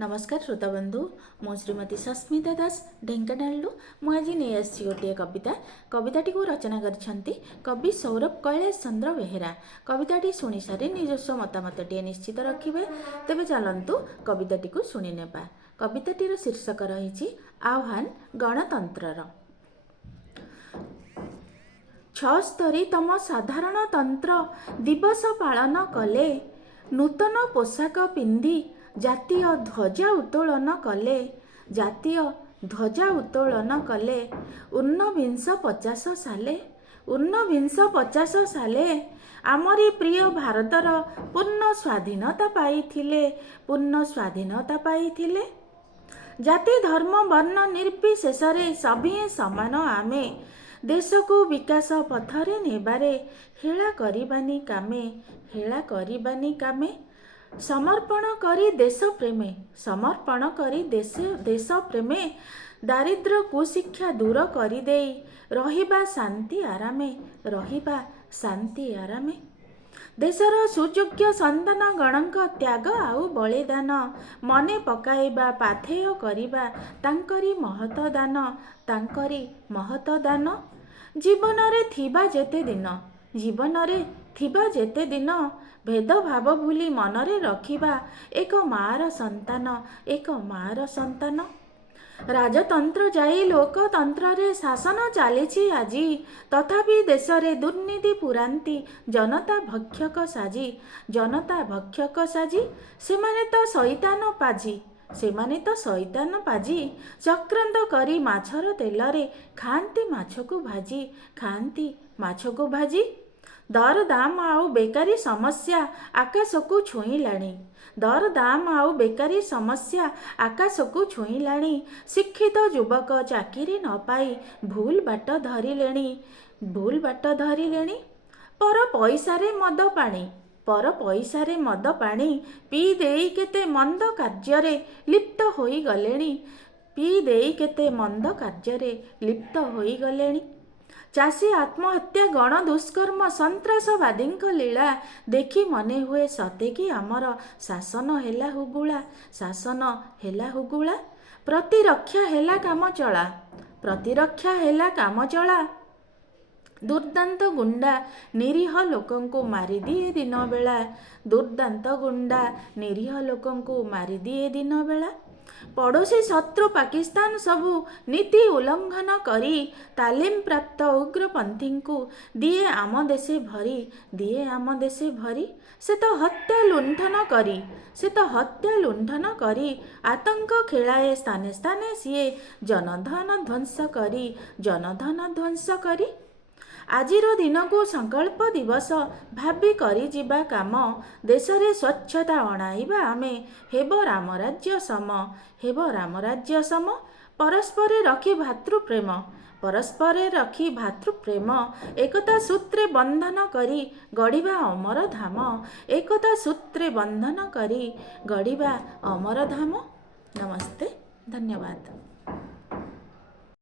नमस्कार श्रोताबंधु मु श्रीमती सस्मिता दास ढेंकानालू मुझे नहीं आसी गोटे कविताटी को रचना कर कवि सौरभ कैलाश चंद्र बेहेरा। कविताटी शुणी सारी निजस्व मतामतटे निश्चित रखिए। तेबे चलतु कविताटी को शुणी नेबा। कविताटीर शीर्षक रही आह्वान गणतंत्रर। 76तम साधारणतंत्र दिवस पालन कले, नूतन पोशाक पिंधि जातीय ध्वजा उत्तोलन कले, जातीय ध्वजा उत्तोलन कले। 1950 साले आमरी प्रिय भारतर पूर्ण स्वाधीनता पाइथिले। जाति धर्म वर्ण निर्विशेष सभी समान आमे। देश को विकास पथरे नेबारे हेला करिबानी कामे। समर्पण करी देश प्रेमे दारिद्र्य कुशिक्षा दूर करी देई रहिबा शांति आरामे। देशर सुयोग्य संतान गणक त्याग आउ बलिदान मने पकाइबा पाथेय करिबा तांकरी महत दान। जीवन रे थिबा जेते दिन भेदभाव भूली मनरे रखिबा एक मार संतान। राजतंत्र जाई लोकतंत्र रे शासन चली आजी, तथापि देश रे दुर्नीति पुरांती जनता भक्षक साजी। सेमाने तो शैतान पाजी चक्रांत करी माछर तेल रे खांती माछको भाजी। दर दाम आउ बेकारी समस्या आकाश को छुईलाणी। शिक्षित युवक चाकिरी न पाई भूल बाट धरिलेणी। पर पैसारे मद पानी पी देई केते मंद कार्य लिप्त होई गलेणी। चाषी आत्महत्या गण दुष्कर्म सन्त्रासवादी लीला देखी मने हुए सते कि आमर शासन हेला हुगुला। प्रतिरक्षा हेला काम चला। दुर्दांत गुंडा निरीह लोकंकु मारी दिए दिन बेला। पड़ोसी शत्रु पाकिस्तान सबू नीति उल्लंघन करी तालीम प्राप्त उग्रपंथी को दिए आम देशे भरी। से तो हत्या लुंठन करी आतंक खेलाए स्थाने स्थाने सीए जनधन ध्वंस करी। आजिर दिन को संकल्प दिवस भावी करी जिबा काम। देश रे स्वच्छता अणाइबा आमे हेब रामराज्य सम। परस्पर रखी भातृप्रेम एकता सूत्रे बंधन करी गढ़िबा अमर धाम। नमस्ते, धन्यवाद।